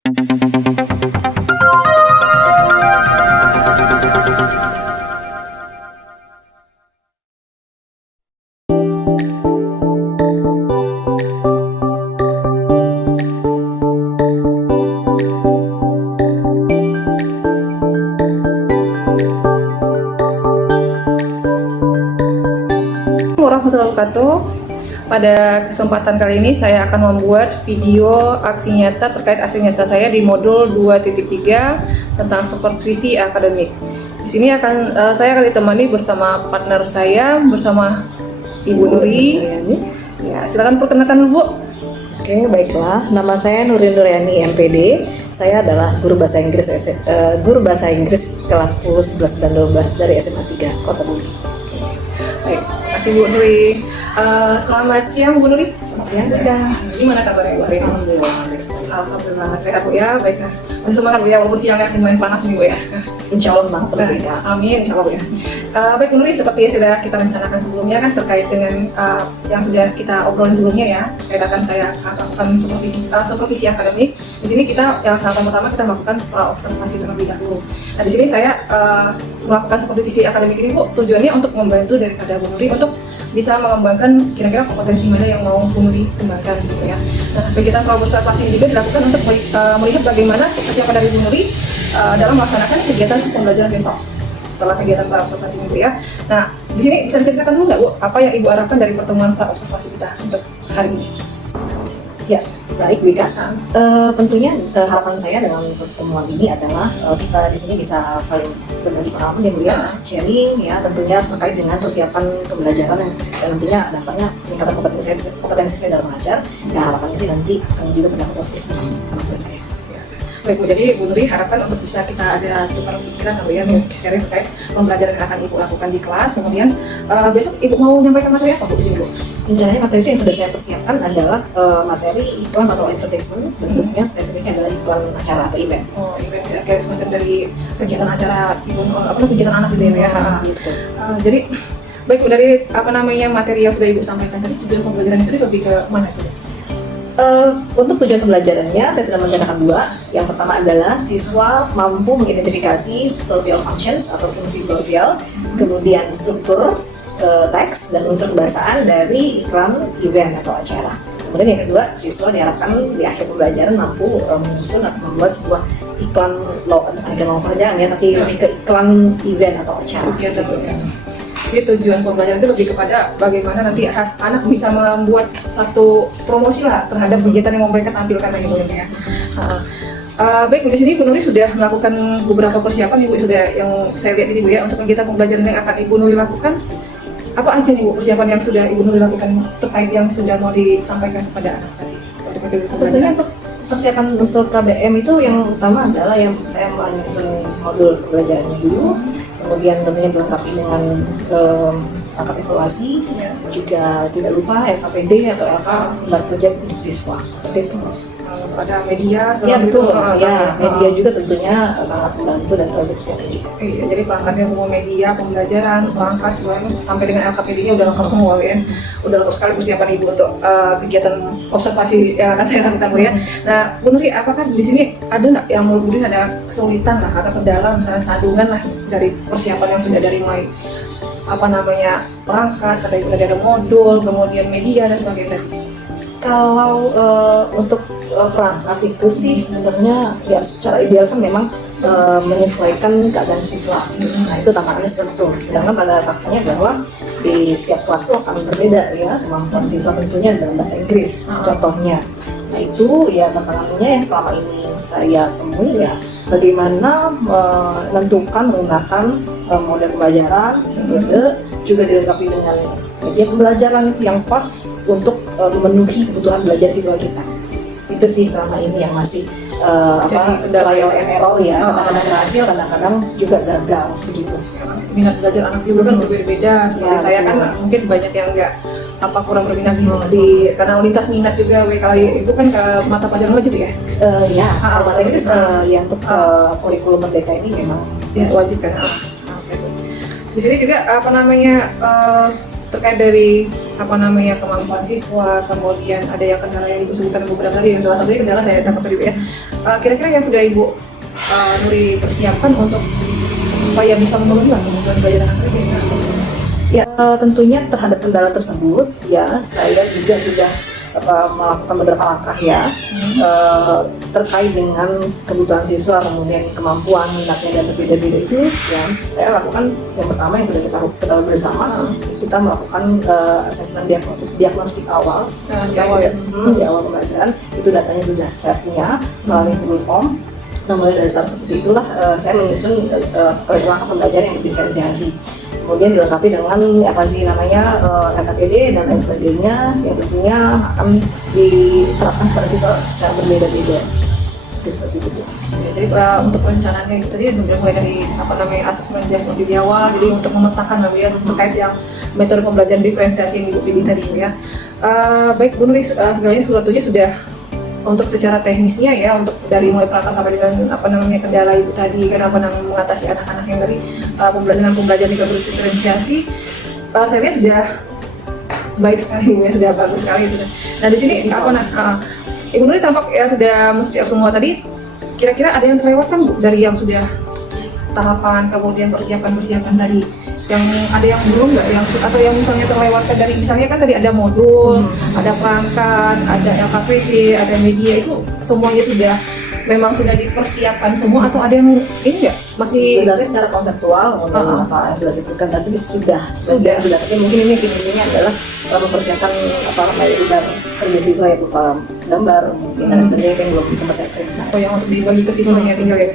Warahmatullahi wabarakatuh. Pada kesempatan kali ini saya akan membuat video aksi nyata terkait aksi nyata saya di modul 2.3 tentang supervisi akademik. Di sini saya akan ditemani bersama partner saya, bersama Ibu Nuri. Ya, silakan perkenalkan dulu, Bu. Oke, baiklah. Nama saya Nuri Nuriani, MPD. Saya adalah guru bahasa Inggris kelas 10, 11 dan 12 dari SMA 3 Kota Bumi. Baik, terima kasih Bu Nuri. Selamat siang Bu Nuri. Selamat siang juga. Gimana kabarnya Bu hari ini? Alhamdulillah sehat Bu ya. Baik, masih semangat Bu ya, walaupun siangnya lumayan panas nih Bu ya. Insya Allah semangat terus. Amin, insya Allah Bu ya. Baik Bu Nuri, seperti yang sudah kita rencanakan sebelumnya kan terkait dengan yang sudah kita obrolin sebelumnya ya, terkait akan saya lakukan supervisi akademik. Di sini kita yang pertama kita melakukan observasi terlebih dahulu. Nah di sini saya melakukan supervisi akademik ini Bu, tujuannya untuk membantu daripada Bu Nuri untuk bisa mengembangkan kira-kira kompetensi mana yang mau Bu Nuri kembangkan gitu ya. Nah kegiatan observasi ini juga dilakukan untuk melihat bagaimana kesiapan dari Bu Nuri dalam melaksanakan kegiatan pembelajaran besok setelah kegiatan praobservasi itu ya. Nah di sini bisa diceritakan dulu nggak Bu, apa yang Ibu harapkan dari pertemuan praobservasi kita untuk hari ini? Ya, baik Wika. Tentunya harapan saya dengan pertemuan ini adalah kita di sini bisa saling berbagi pengalaman dan juga sharing ya, tentunya terkait dengan persiapan pembelajaran dan nantinya dampaknya peningkatan kompetensi saya dalam mengajar. Ya harapannya sih nanti akan juga berdampak positif untuk anak-anak saya. Baik Bu, jadi Bu Nuri harapkan untuk bisa kita ada tukar pikiran ya, sharing terkait pembelajaran yang akan Ibu lakukan di kelas. Kemudian besok Ibu mau menyampaikan materi apa Bu di sini Bu? Rencananya materi itu yang sudah saya persiapkan adalah materi iklan atau advertisement, bentuknya spesifiknya adalah iklan acara atau event. Oh, event kayak semacam dari kegiatan acara Ibu, kegiatan anak gitu ya. Betul. Jadi baik Bu, dari materi yang sudah Ibu sampaikan tadi, tujuan pembelajaran itu lebih ke mana itu? Untuk tujuan pembelajarannya saya sudah merencanakan dua. Yang pertama adalah siswa mampu mengidentifikasi social functions atau fungsi sosial, kemudian struktur teks dan unsur kebahasaan dari iklan, event atau acara. Kemudian yang kedua, siswa diharapkan di akhir pembelajaran mampu menyusun atau membuat sebuah iklan pelajaran ya, tapi lebih ke iklan event atau acara. Jadi tujuan pembelajaran itu lebih kepada bagaimana nanti anak bisa membuat satu promosi lah terhadap kegiatan yang mau mereka tampilkan gitu ya. Baik, di sini Bu Nuri sudah melakukan beberapa persiapan Ibu sudah yang saya lihat ini Bu ya, untuk kegiatan pembelajaran yang akan Ibu Nuri lakukan. Apa aja nih Bu persiapan yang sudah Ibu Nuri lakukan terkait yang sudah mau disampaikan kepada anak tadi? Tentunya untuk persiapan untuk KBM itu yang utama adalah yang saya menyusun modul pembelajarannya dulu. Kemudian tentunya dilengkapi dengan angka evaluasi, juga tidak lupa LKPD atau LK lembar kerja untuk siswa, seperti itu. Ada media, ya betul, ya media juga tentunya sangat membantu dan terlalu persiapan juga. Iya, jadi perangkatnya semua media, pembelajaran, perangkat semuanya sampai dengan LKPD-nya udah lengkap semua ya. Udah lengkap sekali persiapan Ibu untuk kegiatan observasi yang akan saya lakukan Bu ya. Nah Bu Nuri, apakah di sini ada nggak yang menurut Bu Nuri ada kesulitan lah atau kendala misalnya sandungan lah dari persiapan yang sudah dari mulai perangkat, tadi ada modul, kemudian media dan sebagainya. Kalau untuk perangkat itu sih sebenarnya ya secara ideal kan memang menyesuaikan keadaan siswa. Nah itu tantangannya seperti itu. Sedangkan pada faktanya bahwa di setiap kelas itu akan berbeda ya kemampuan siswa tentunya dalam bahasa Inggris contohnya. Nah itu ya tantangannya yang selama ini saya temui ya bagaimana menentukan menggunakan model pembelajaran, metode juga dilengkapi dengan media pembelajaran itu yang pas untuk memenuhi kebutuhan belajar siswa kita. Itu sih selama ini yang masih trial and error ya, kadang-kadang berhasil, kadang-kadang juga gagal begitu. Minat belajar anak juga kan berbeda-beda. Seperti saya kan mungkin banyak yang kurang berminat di karena lintas minat juga. Kalau Ibu kan ke mata pelajaran wajib ya? Kalau bahasa Inggris ya untuk kurikulum merdeka ini memang wajib kan. Di sini juga terkait dari apa namanya kemampuan siswa, kemudian ada yang kendala yang Ibu sebutkan beberapa tadi, yang salah satunya kendala saya tangkap tadi Bu ya. Kira-kira yang sudah Ibu Nuri persiapkan untuk supaya bisa memenuhi kebutuhan belajar anak-anak ini? Ya, tentunya terhadap kendala tersebut, ya saya juga sudah melakukan beberapa langkah ya terkait dengan kebutuhan siswa, kemudian kemampuan minatnya dan berbeda-beda itu, ya saya lakukan yang pertama yang sudah kita ketahui bersama, kita melakukan asesmen diagnostik awal, di awal pembelajaran. Itu datanya sudah saya punya melalui Google Form. Nah, mulai dari saat seperti itulah saya menyusun langkah pembelajaran yang diferensiasi. Kemudian dilengkapi dengan apa sih namanya LKPD dan lain sebagainya yang tentunya akan diterapkan pada siswa secara berbeda-beda. Seperti itu. Jadi untuk perencanaannya itu tadi mulai dari apa namanya asesmen diagnostik di awal, jadi untuk memetakan ya terkait yang metode pembelajaran diferensiasi yang Ibu pilih tadi ya. Baik Bu Nuri, segalanya sesuatunya sudah untuk secara teknisnya ya, untuk dari mulai perangkat sampai dengan apa namanya kendala Ibu tadi kan apa namanya mengatasi anak-anak yang dari pembelajaran diferensiasi, saya lihat sudah baik sekali ya, sudah bagus sekali gitu. Nah di sini Ibu Nuri tampak ya sudah mesti semua tadi. Kira-kira ada yang terlewatkan Bu dari yang sudah tahapan kemudian persiapan tadi? Yang ada yang belum nggak, yang atau yang misalnya terlewatkan dari misalnya kan tadi ada modul, ada perangkat, ada LKPD, ada media, itu semuanya memang sudah dipersiapkan semua atau ada yang ini nggak masih secara konseptual apa yang sudah saya sebutkan tadi sudah tapi mungkin ini finishingnya adalah mempersiapkan apa namanya udah kerja siswa ya berupa gambar mungkin dan sebagainya yang belum sempat saya terima. Oh, yang untuk dibagi ke siswanya tinggal ya.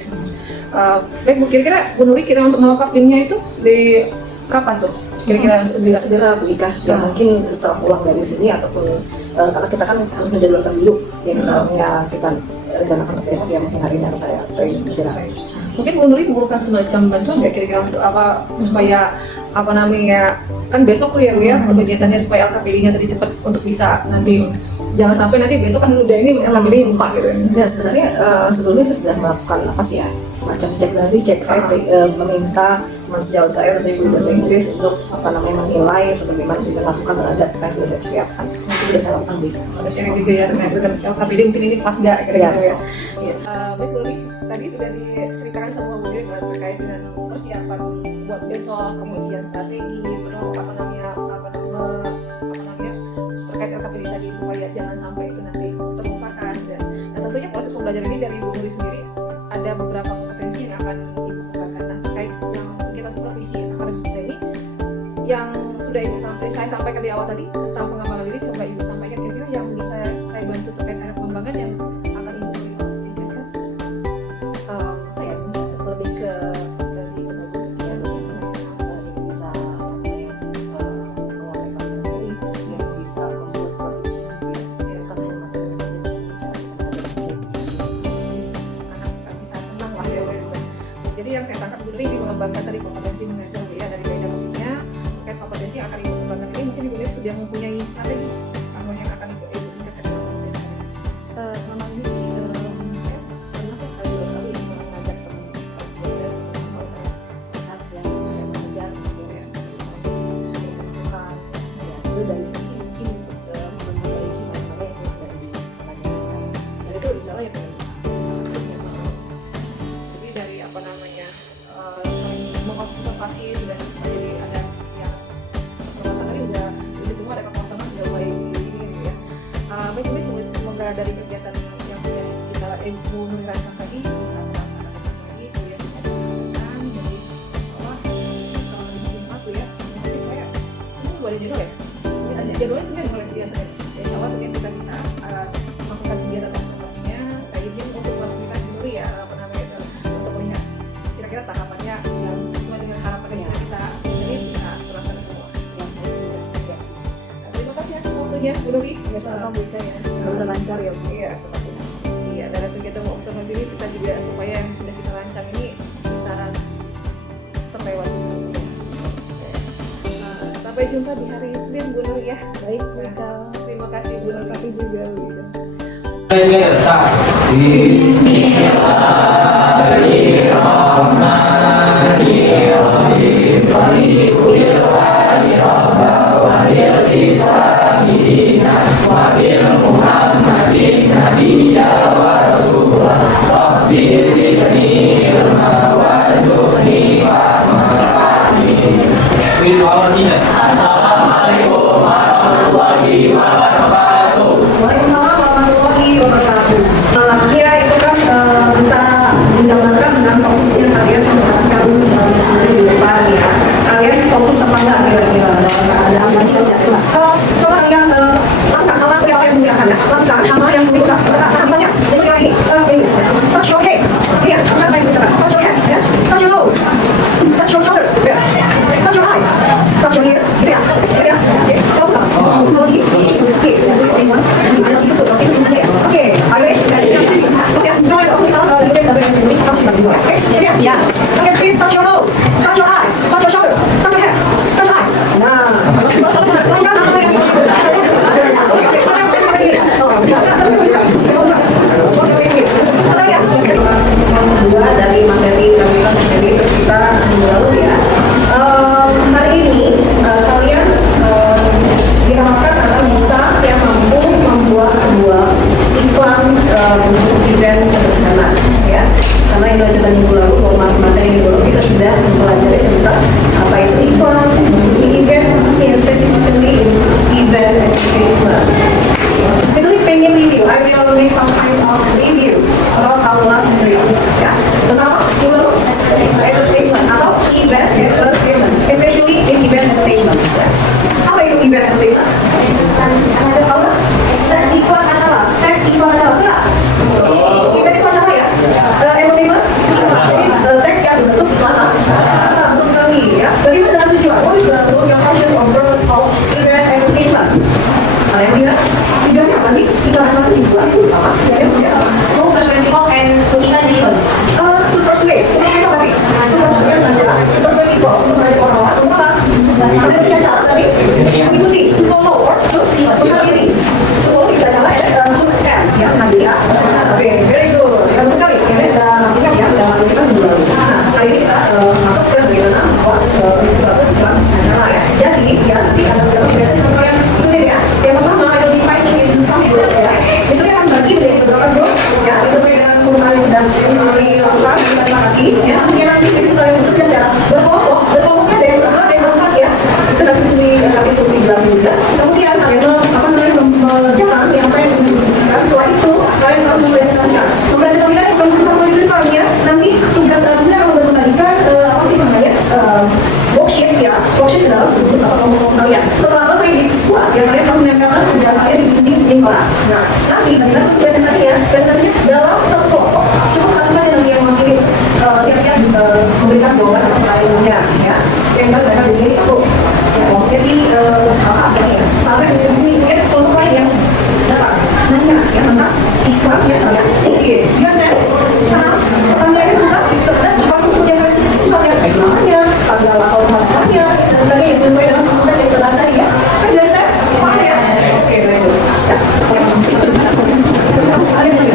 Baik Bu, kira-kira Bu Nuri untuk melengkapinya itu di kapan tuh? Kira-kira segera Bu Ika, ya mungkin setelah pulang dari sini ataupun karena kita kan harus menjadwalkan dulu ya, misalnya kita rencanakan untuk besok ya, mungkin hari ini harus saya training segera. Mungkin Bu Nuri memerlukan semacam bantuan nggak kira-kira untuk apa supaya apa namanya kan besok tuh ya Bu ya untuk kegiatannya supaya LKPD-nya tadi cepat untuk bisa nanti jangan sampai nanti besok kan udah ini LKPD lupa gitu. Ya sebenarnya sebelumnya saya sudah melakukan apa sih ya semacam cek saya meminta teman sejauh saya untuk ibu bahasa Inggris untuk apa namanya menilai atau bagaimana juga masukan terhadap apa yang sudah saya persiapkan. Itu sudah saya lakukan juga. Ada sharing juga ya terkait dengan LKPD mungkin ini pas nggak kira-kira ya. Baik Bu Nuri, tadi sudah diceritakan semua Bu Nuri terkait dengan persiapan buat besok, kemudian strategi, apa namanya terkait LKPD tadi supaya jangan sampai itu nanti terlupakan. Dan tentunya proses pembelajaran ini dari Bu Nuri sendiri ada beberapa kompetensi yang akan Ibu kembangkan. Nah terkait yang kita supervisi anak-anak kita ini yang sudah saya sampaikan di awal tadi tentang pengembangan diri, coba Ibu sampaikan kira-kira yang bisa saya bantu terkait ada pengembangan yang akan Ibu tingkatkan. Apa ya lebih ke kompetensi pedagogi ya, bagaimana kita bisa menguasai kelas diri yang bisa membuat kelas ini bukan hanya materi saja bicara anak bisa senang lah ya. Jadi yang saya tangkap Bu Nuri ini mengembangkan tadi kompetensi mengajar ya dari pedagogiknya. Terkait kompetensi yang akan Ibu kembangkan ini mungkin Ibu Nuri sudah mempunyai strategi apa yang akan Ibu tingkatkan kompetensi ini. Selama ini sih saya pernah sekali dua kali mengajak teman saya kalau saya lihat ya saya mengajar kemudian saya masukan ya itu dari sisi mungkin untuk memperbaiki mana-mana yang dari pelajaran saya dan itu insya Allah ya Jadi dari apa namanya saling mengobservasi sudah jadi ada yang sama-sama tadi udah semua ada kekosongan sudah mulai ini ya. Baik Bu, semoga dari kegiatan yang sudah kita Ibu Nuri rancang tadi bisa terlaksana dengan baik ya, dan jadi insyaallah kalau lebih aku ya nanti saya semua ada jadwal ya. Ada jadwalnya sebenarnya mulai biasanya. Insyaallah sebenarnya kita bisa melakukan kegiatan observasinya. Saya izin untuk klasifikasi dulu ya apa namanya itu untuk melihat kira-kira tahapannya yang sesuai dengan harapan yang sudah kita jadi bisa terlaksana semua. saya siap. Terima kasih atas waktunya Bu Nuri. Ya sama-sama Bu Ika ya semoga lancar ya Bu Iya, observasinya. Iya, dalam kegiatan observasi ini kita juga supaya yang sudah kita rancang ini bisa terlewati semuanya. Sampai jumpa di hari Senin Bu Nuri ya. Baik Bu Ika, Terima kasih Bu Nuri. terima kasih juga Bu Ika. Bismillahirrahmanirrahim. Waalaikumsalam warahmatullahi wabarakatuh. Kira itu kan bisa digambarkan dengan fokusnya kalian mendapatkan di depan ya. Kalian fokus apa enggak kira-kira ada apa saja? Coba yang langkah siapa yang sediakan ya? Langkah sama yang sediakan. Misalnya, ini touch your head. Iya, siapa yang sediakan? Touch your head, ya. Touch your nose. Touch your shoulders. Ya. Touch your eyes. Touch your ear. Gitu ya. Gitu ya. Oke. Coba. Oke. Oke. Are you ready? Oke. No, yeah. Okay, please touch your nose. Touch your eyes. Touch your shoulders. Touch your head. Touch your eyes. Nah. Dua dari materi kita minggu lalu ya. Hari ini kalian diharapkan akan bisa yang mampu membuat sebuah iklan untuk event sederhana ya. Karena yang belajar minggu lalu, materi minggu lalu kita sudah mempelajari tentang apa itu iklan, event khususnya specifically event advertisement. Misalnya pengen review, I will make some kinds of review about our last materials ya. Tentang dulu advertisement atau event advertisement, especially in event advertisement. Apa itu event advertisement? Ada apa? Teks iklan acara, teks iklan acara, enggak? Event itu acara ya? Advertisement? Jadi teks yang berbentuk iklan acara. Betul sekali ya. Bagaimana dengan tujuan? What is the social functions of purpose of event advertisement? Kalian lihat? Tujuannya apa sih? Iklan acara itu dibuat itu apa? Ya, itu sama. To persuade people and to even people. To persuade, itu apa sih? To persuade adalah persuade people, untuk mengajak orang-orang untuk apa? Ada tiga cara tadi, mengikuti, to follow or to menghadiri. To follow tiga cara ya, to attend, ya menghadiri ya. Oke, very good. Bagus sekali. Ini sudah masukkan ya dalam kita minggu lalu. Nah, kali ini kita masuk ke bagaimana membuat suatu iklan acara ya. Jadi ya, nanti ada beberapa bagaimana kalian ikutin ya. Yang pertama, I will define you into some group ya. Itu akan bagi menjadi beberapa grup ya. Itu sesuai dengan kurang yang sedang dilakukan, kita sepakati ya. Kemudian nanti di situ kalian bekerja secara berkelompoknya ada yang berapa, ada yang berempat ya. Itu nanti di sini kasih instruksi jelas juga. Kemudian kalian mengerjakan yang apa yang didiskusikan. Setelah itu kalian harus mempresentasikan. Mempresentasikan yang belum bisa di depan ya. Nanti tugas selanjutnya akan membagikan apa sih namanya worksheet ya. Worksheet dalam bentuk apa kelompok kalian. Setelah selesai dibuat ya, kalian harus menempelkan kerjaan kalian di dinding kelas. Nah, nanti bagaimana presentasinya dalam satu kelompok. Cukup satu saja nanti yang mewakili siap-siap memberikan jawaban atas pertanyaannya ya. Yang kalian akan begini aku ya kelompoknya sih apa ya. Sampai di sini mungkin kelompok lain yang datang nanya ya tentang iklan ya kalian. Oke, gimana? Nah, pertanyaannya tentang iklan cepat kemudian kalian iklannya, tanggal atau harganya dan sebagainya sesuai dengan tugas yang telah tadi ya. Kan biasa paham ya? Oke, baik. Ya. Ada yang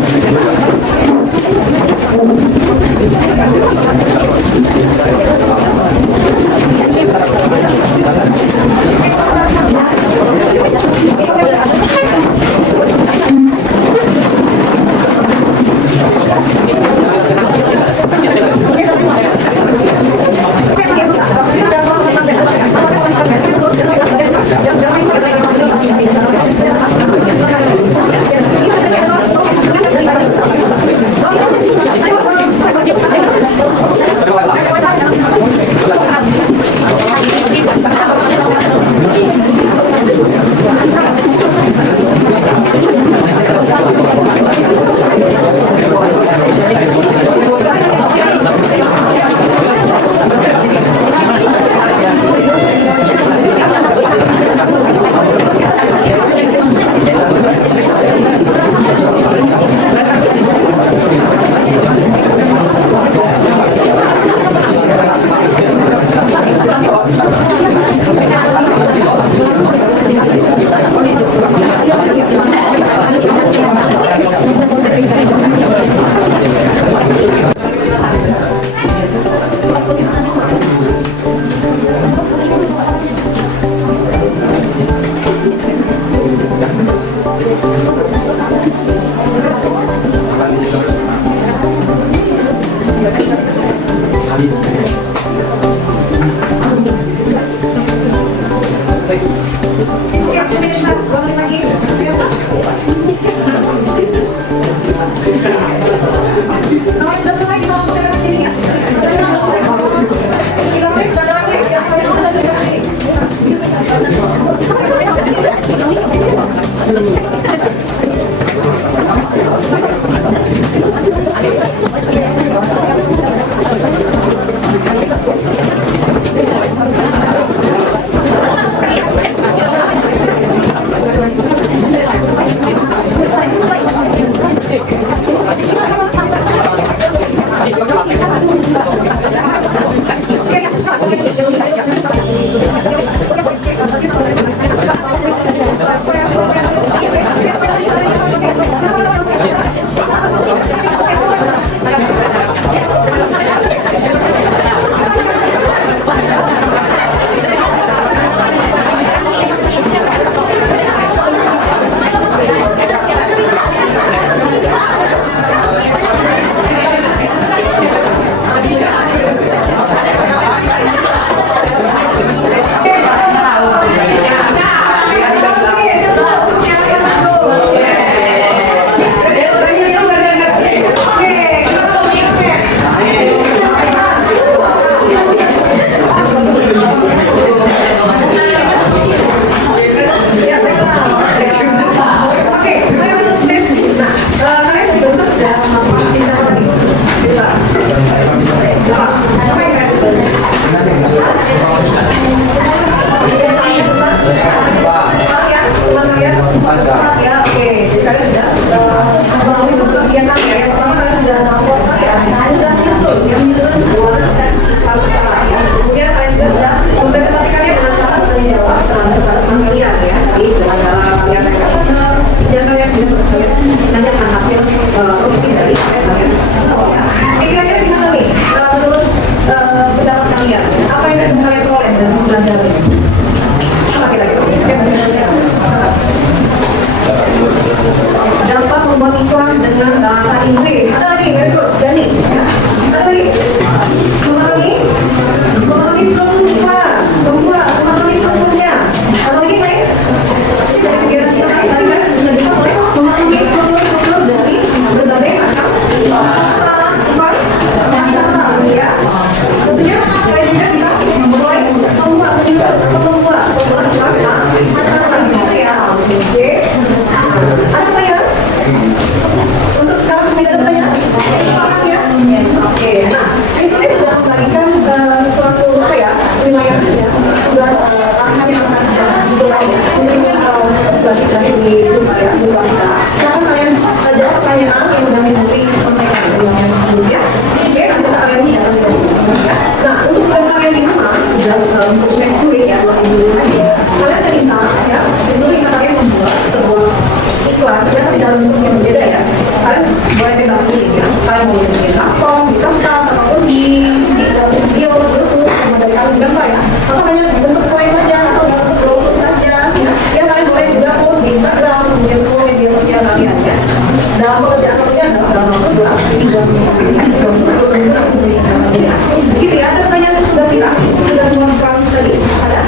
Gitu ya, ada pertanyaan sudah silang, sudah mengumpulkan tadi. Ada?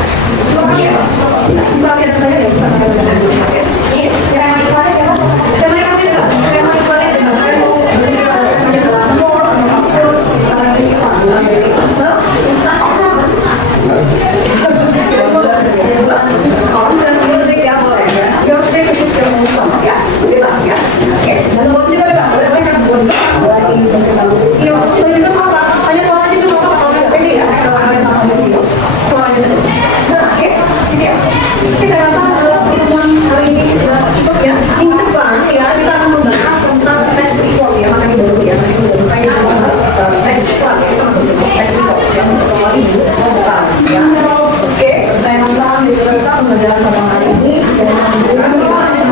Coba pakai ya? Coba pakai ada pertanyaan ya? Coba pakai ada pertanyaan. Ini, yang di mana ya? Yang mana kamu ya? Yang mana boleh? Musik ya boleh ya. Musik khusus yang mau ya, bebas ya. Oke. Dan nomor juga bebas. Boleh kan? Lagi iya, juga sama. Hanya soalnya cuma kalau nggak pede ya. Kalau ada video, soalnya. Nah, oke. Ini ya. Oke, saya rasa pertemuan hari ini sudah cukup ya. Minggu depan ya kita akan membahas tentang tax reform ya. Makanya dulu ya. Saya membahas tax reform ya. Itu maksudnya tax reform yang pertama ini bukan ya. Oke, saya rasa pembelajaran pada hari ini dan mudah-mudahan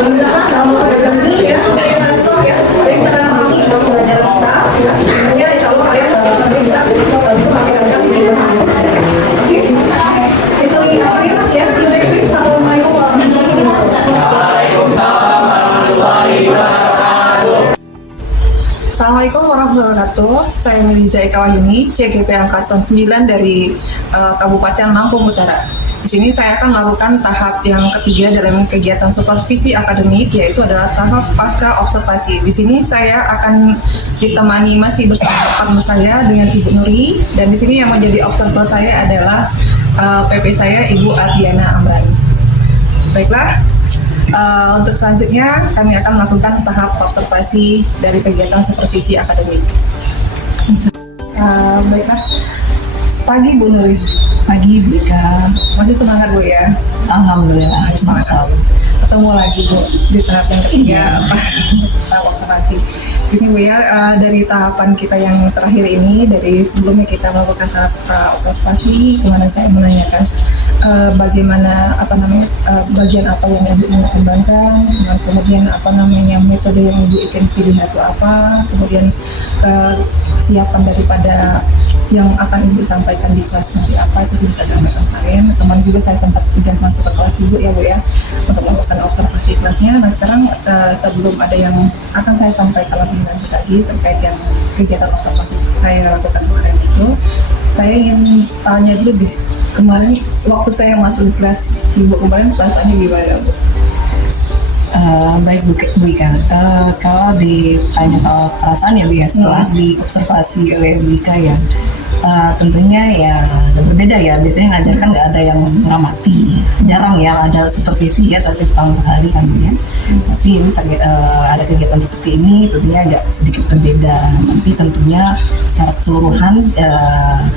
dalam program ini ya. Jadi kita akan masih dalam pembelajaran kita ya. Hanya insya Allah kalian bisa pakai program ini. Oke. Itu ya. See you next week. Assalamualaikum warahmatullahi wabarakatuh. Assalamualaikum warahmatullahi wabarakatuh. Saya Meliza Eka Wahyuni, CGP Angkatan 9 dari Kabupaten Lampung Utara. Di sini saya akan melakukan tahap yang ketiga dalam kegiatan supervisi akademik, yaitu adalah tahap pasca observasi. Di sini saya akan ditemani masih bersama partner saya dengan Ibu Nuri, dan di sini yang menjadi observer saya adalah PP saya Ibu Ardiana Amrani. Baiklah. Untuk selanjutnya kami akan melakukan tahap observasi dari kegiatan supervisi akademik. Baiklah, pagi Bu Nuri. Pagi Bu Ika. Masih semangat Bu ya? Alhamdulillah semangat. Ketemu lagi Bu di tahap yang ketiga tahap observasi. Jadi Bu ya, dari tahapan kita yang terakhir ini, dari sebelumnya kita melakukan tahap observasi, kemana saya menanyakan bagaimana bagian apa yang Ibu ingin kembangkan, kemudian metode yang Ibu ingin pilih itu apa, kemudian kesiapan daripada yang akan Ibu sampaikan di kelas nanti apa, itu bisa disampaikan kemarin. Teman juga saya sempat sudah masuk ke kelas Ibu ya Bu ya, untuk melakukan observasi kelasnya. Nah sekarang sebelum ada yang akan saya sampaikan lebih lanjut lagi terkait yang kegiatan observasi saya lakukan kemarin itu, saya ingin tanya dulu deh, kemarin waktu saya masuk kelas Ibu kemarin perasaannya gimana Bu? Baik Bu Ika, kalau ditanya soal perasaan ya Bu ya, setelah diobservasi oleh Bu Ika ya, tentunya ya berbeda ya. Biasanya ngajar kan nggak ada yang mengamati, jarang ya ada supervisi ya, tapi setahun sekali kan ya. Tapi ini ada kegiatan seperti ini tentunya agak sedikit berbeda. Tapi tentunya secara keseluruhan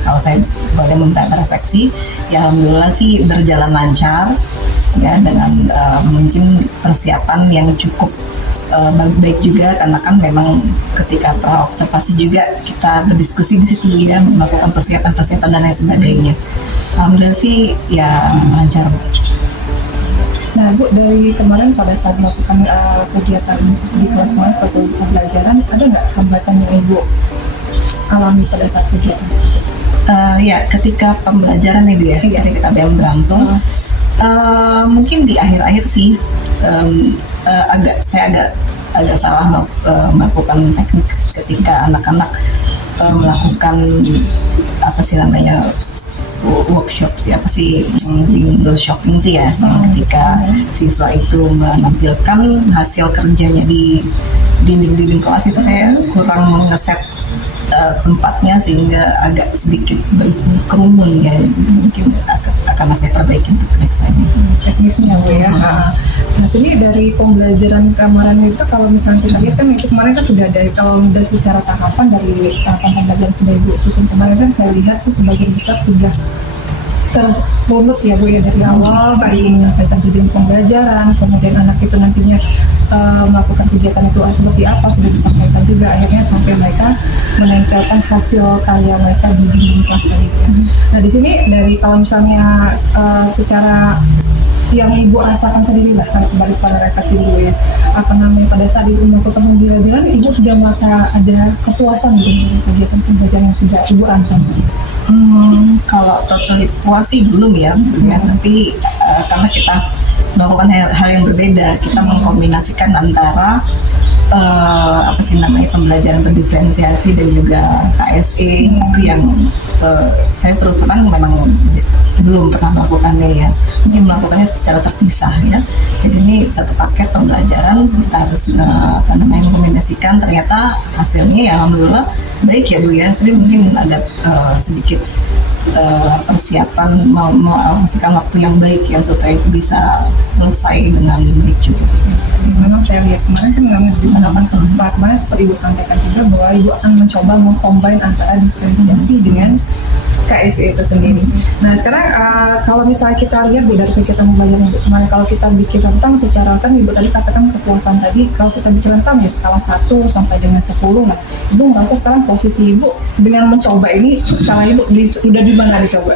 kalau saya boleh memberikan refleksi, ya alhamdulillah sih berjalan lancar ya, dengan mungkin persiapan yang cukup baik juga, karena kan memang ketika observasi juga kita berdiskusi di situ ya, melakukan persiapan dan lain sebagainya. Alhamdulillah sih ya lancar. Nah Bu, dari kemarin pada saat melakukan kegiatan di kelas kemarin atau pembelajaran, ada nggak hambatan yang Ibu alami pada saat kegiatan? Ya ketika pembelajaran itu ya, ketika KBM berlangsung, mungkin di akhir-akhir sih saya agak salah melakukan teknik ketika anak-anak melakukan apa sih namanya workshop window shopping itu ya, ketika siswa itu menampilkan hasil kerjanya di dinding kelas itu, saya kurang mengeset tempatnya sehingga agak sedikit berkerumun ya, mungkin akan saya perbaiki untuk next time. Teknisnya Bu ya. Nah sini dari pembelajaran kemarin itu, kalau misalnya kita lihat kan itu kemarin kan sudah ada, kalau udah secara tahapan dari tahapan pembelajaran sudah Ibu susun kemarin kan saya lihat sih sebagian besar sudah terpunut ya Bu ya, dari awal Kak Ibu menyampaikan tujuan pembelajaran, kemudian anak itu nantinya melakukan kegiatan itu seperti apa sudah disampaikan juga, akhirnya sampai mereka menempelkan hasil karya mereka di dinding kelas tadi. Nah di sini dari kalau misalnya secara yang Ibu rasakan sendiri lah, kembali pada refleksi dulu ya, pada saat Ibu melakukan pembelajaran, Ibu sudah merasa ada kepuasan dengan kegiatan pembelajaran yang sudah Ibu rancang? Kalau totally puas sih belum ya, tapi karena kita melakukan hal yang berbeda, kita mengkombinasikan antara apa sih namanya, pembelajaran berdiferensiasi dan juga KSE itu yang saya terus terang memang belum pernah melakukannya ya, mungkin melakukannya secara terpisah ya. Jadi ini satu paket pembelajaran, kita harus apa namanya, mengombinasikan. Ternyata hasilnya ya alhamdulillah baik ya Bu ya, tapi mungkin ada sedikit persiapan, mau memastikan waktu yang baik ya supaya itu bisa selesai dengan baik juga. Memang saya lihat kemarin kan memang di halaman keempat, kemarin seperti Ibu sampaikan juga bahwa Ibu akan mencoba mengcombine antara diferensiasi dengan KSE itu sendiri. Nah sekarang kalau misalnya kita lihat dari kegiatan pembelajaran Ibu kemarin, kalau kita bikin tentang secara kan Ibu tadi katakan kepuasan tadi, kalau kita bicara tentang ya skala 1 sampai dengan 10, nah Ibu merasa sekarang posisi Ibu dengan mencoba ini, skala Ibu udah di mana dicoba?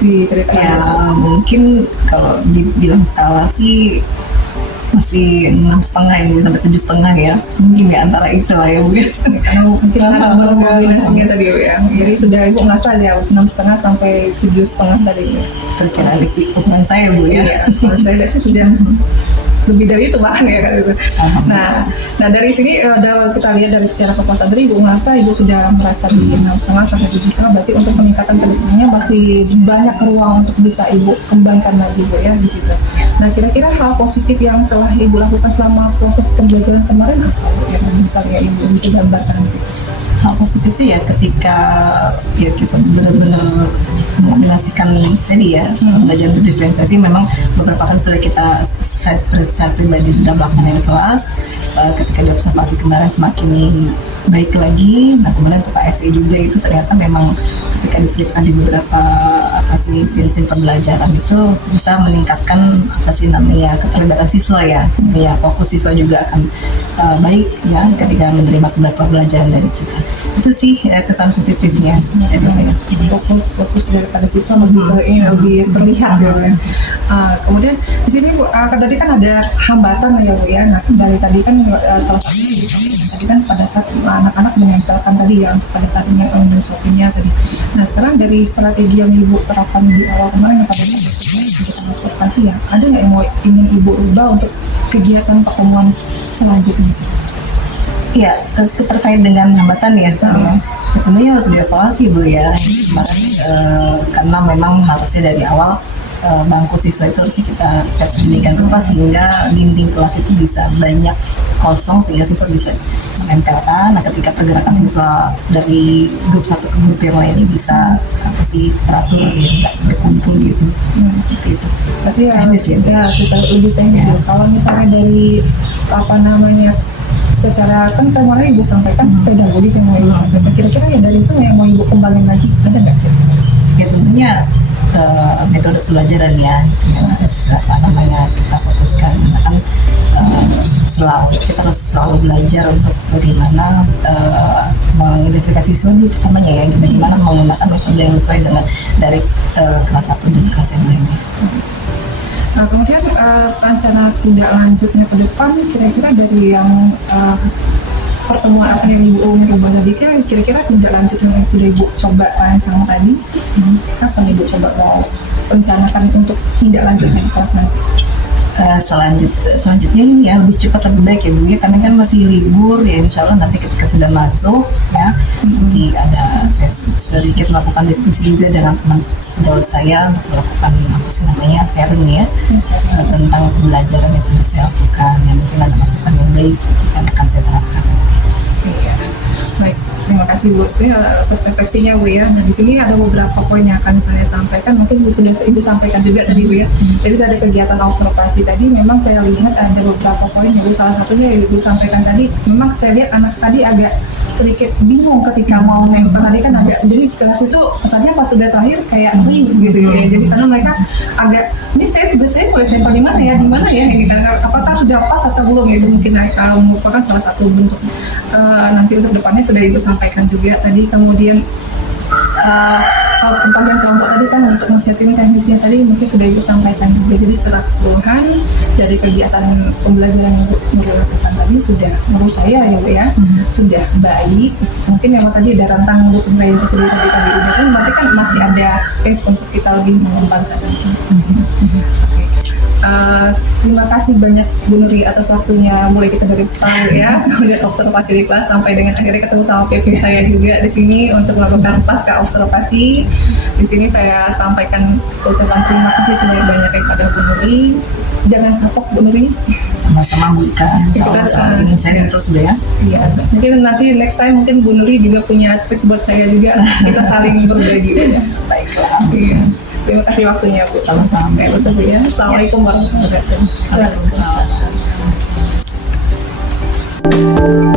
Diceritakan. Ya mungkin kalau dibilang skala sih masih 6,5 ya Bu, sampai 7,5 ya, mungkin ya antara itu lah ya Bu ya. Karena mungkin ada baru kombinasinya tadi ya, jadi sudah Ibu ngerasa ya 6,5 sampai 7,5 tadi ya. Terkira ukuran saya Bu ya. Iya, kalau saya lihat sih sudah lebih dari itu bahkan ya kan itu. Nah dari sini kita lihat dari secara kepuasan tadi Ibu merasa Ibu sudah merasa di 6,5 sampai 7,5, berarti untuk peningkatan kedepannya masih banyak ruang untuk bisa Ibu kembangkan lagi Bu ya di situ. Nah kira-kira hal positif yang telah Ibu lakukan selama proses pembelajaran kemarin apa Bu yang misalnya Ibu bisa gambarkan di situ? Hal positif sih ya ketika ya kita benar-benar mengombinasikan tadi ya, pembelajaran berdiferensiasi. Memang beberapa kali sudah saya secara pribadi sudah melaksanakan kelas, ketika diobservasi kemarin semakin baik lagi. Nah kemudian untuk KSE juga itu ternyata memang ketika diselipkan di beberapa scene pembelajaran itu bisa meningkatkan keterlibatan siswa ya, fokus siswa juga akan baik ya ketika menerima pembelajaran dari kita. Itu sih kesan positifnya. Fokus daripada siswa lebih terlihat ya. Kemudian di sini Bu, tadi kan ada hambatan ya Bu ya. Nah dari tadi kan salah satunya tadi kan pada saat anak-anak menempelkan tadi ya, untuk pada saat ini shoppingnya tadi. Nah sekarang dari strategi yang Ibu terapkan di awal kemarin yang pada kegiatan observasi ya, ada nggak yang ingin Ibu ubah untuk kegiatan pertemuan selanjutnya? Ya, terkait dengan hambatan ya, tentunya harus dievaluasi Bu ya. Kemarin karena memang harusnya dari awal bangku siswa itu harusnya kita set sedemikian rupa sehingga dinding kelas itu bisa banyak kosong sehingga siswa bisa menempelkan. Nah ketika pergerakan siswa dari grup satu ke grup yang lain bisa teratur ya, tidak berkumpul gitu. Seperti itu. Berarti teknis ya secara lebih teknis ya. Kalau misalnya dari secara kan kemarin Ibu sampaikan pedagogik yang mau Ibu sampaikan, kira-kira ya dari itu yang mau Ibu kembangin lagi ada nggak? Ya tentunya metode pelajaran ya, yang harus kita fokuskan. Kan kita harus selalu belajar untuk bagaimana mengidentifikasi siswa itu utamanya ya, bagaimana menggunakan metode yang sesuai dengan dari kelas 1 dan kelas yang lainnya. Nah, kemudian rencana tindak lanjutnya ke depan kira-kira dari yang pertemuan apa yang Ibu ubah tadi, kira-kira tindak lanjutnya yang sudah Ibu coba rancang tadi, kapan Ibu coba mau rencanakan untuk tindak lanjutnya di kelas nanti? Selanjutnya ini ya lebih cepat lebih baik ya Bu ya, karena kan masih libur ya, insya Allah nanti ketika sudah masuk ya, nanti saya sedikit melakukan diskusi juga dengan teman sejauh saya untuk melakukan sharing ya, tentang pembelajaran yang sudah saya lakukan, yang mungkin ada masukan yang baik yang akan saya terapkan. Iya. Baik, terima kasih Bu atas refleksinya Bu ya. Nah di sini ada beberapa poin yang akan saya sampaikan, mungkin sudah Ibu sampaikan juga tadi Bu ya. Jadi dari kegiatan observasi tadi memang saya lihat ada beberapa poin yang salah satunya yang Ibu sampaikan tadi, memang saya lihat anak tadi agak sedikit bingung ketika mau nempel tadi kan agak, jadi kelas itu kesannya pas sudah terakhir kayak riuh gitu ya. Jadi karena mereka agak, ini saya boleh tempel di mana ya ini kan, apakah sudah pas atau belum, itu mungkin merupakan salah satu bentuk nanti untuk depannya sudah Ibu sampaikan juga tadi. Kemudian kalau pembagian kelompok tadi kan untuk men-setting teknisnya tadi mungkin sudah Ibu sampaikan juga. Jadi secara keseluruhan dari kegiatan pembelajaran yang Ibu lakukan tadi sudah, menurut saya ya Bu ya, sudah baik. Mungkin yang tadi ada rantang penilaian itu sudah tadi udah kan, berarti kan masih ada space untuk kita lebih mengembangkan lagi. Terima kasih banyak Bu Nuri atas waktunya, mulai kita dari tahu ya, kemudian observasi di kelas sampai dengan akhirnya ketemu sama PP saya juga di sini untuk melakukan pasca observasi. Di sini saya sampaikan ucapan terima kasih sebanyak-banyaknya kepada Bu Nuri. Jangan kapok Bu Nuri. Sama-sama Bu Ika, insya Allah selalu ingin sharing terus ya. Iya, mungkin nanti next time mungkin Bu Nuri juga punya trik buat saya juga, kita saling berbagi ya. Baiklah. Iya. Terima kasih waktunya Bu. Sama-sama. Itu saja. Assalamualaikum warahmatullahi wabarakatuh. Waalaikumsalam.